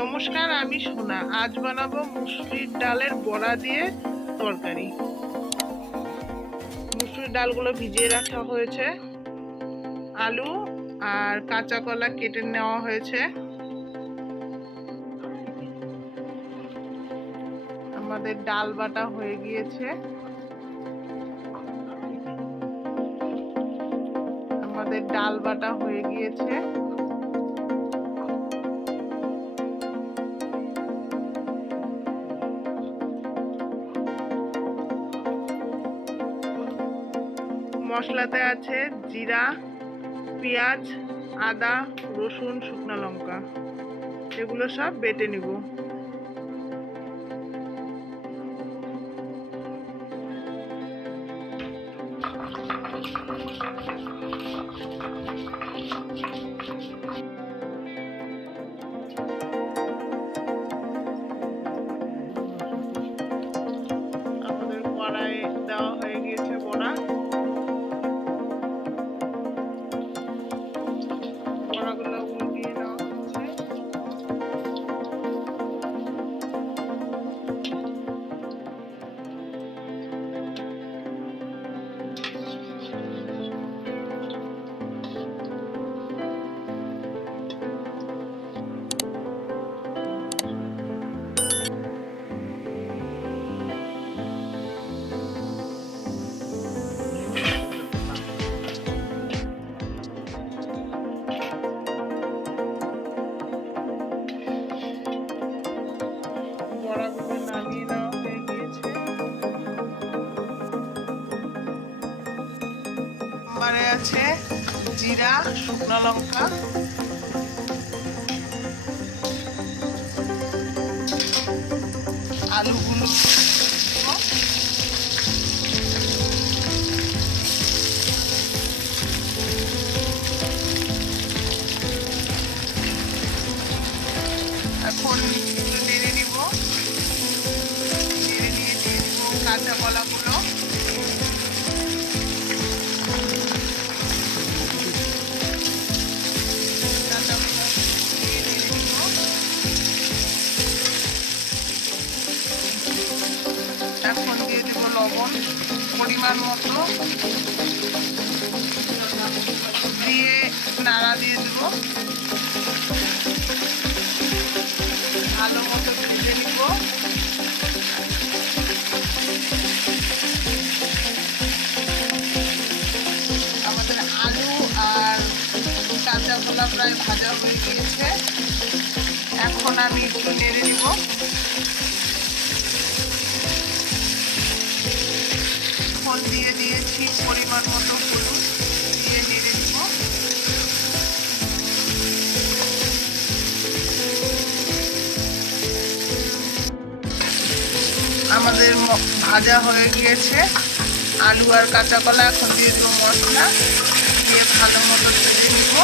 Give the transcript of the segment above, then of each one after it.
নমস্কার, আমি সোনা। আজ বানাবো মুসুরির ডালের বড়া দিয়ে তরকারি। মুসুরির ডালগুলো ভিজিয়ে রাখা হয়েছে, আলু আর কাঁচা কলা কেটে নেওয়া হয়েছে। আমাদের ডাল বাটা হয়ে গিয়েছে। মশলাতে আছে জিরা, পেঁয়াজ, আদা, রসুন, শুকনো লঙ্কা। এগুলো সব বেটে নিব। আমাদের কড়াই দেওয়া হয়ে গিয়েছে বড়া। বড়াগুলো উল্টিয়ে নেওয়া হচ্ছে। বড়াগুলো নামিয়ে নেওয়া হয়ে গিয়েছে। এবারে আছে জিরা, শুকনো লঙ্কা, আলুগুলো এখন নেড়ে নিব। নেড়ে নিয়ে দিয়ে দিব কাঁচা কলাগুলো। এখন দিয়ে দিব লবণ পরিমাণ মতো, দিয়ে নাড়া দিয়ে দেব। ভালো মতো ভেজে নিব। আমাদের আলু আর কাঁচা কলা প্রায় ভাজা হয়ে গিয়েছে। এখন আমি একটু নেড়ে নিব। দিয়ে দিয়েছি পরিমাণ মতো হলুদ, দিয়ে নেড়ে দিব। আমাদের ভাজা হয়ে গিয়েছে আলু আর কাঁচা কলা। এখন দিয়ে দেবো মশলা, দিয়ে ভালো মতো ভেজে নিব।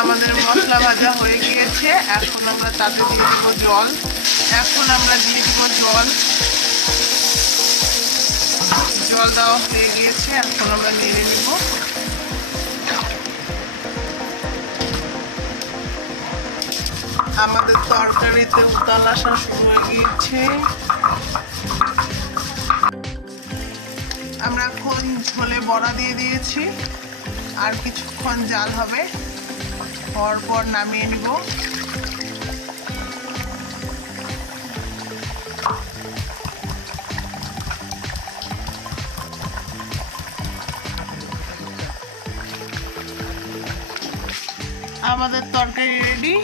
আমাদের মশলা ভাজা হয়ে গিয়েছে। এখন আমরা তাতে দিয়ে দেবো জল। জল দেওয়া হয়ে গিয়েছে। এখন আমরা নেড়ে নিব। আমাদের তরকারিতে উতাল আসা শুরু হয়ে গিয়েছে। আমরা এখন ঝোলে বড়া দিয়ে দিয়েছি। আর কিছুক্ষণ জাল হবে, পর নামিয়ে নিব। আমাদের তরকারি রেডি।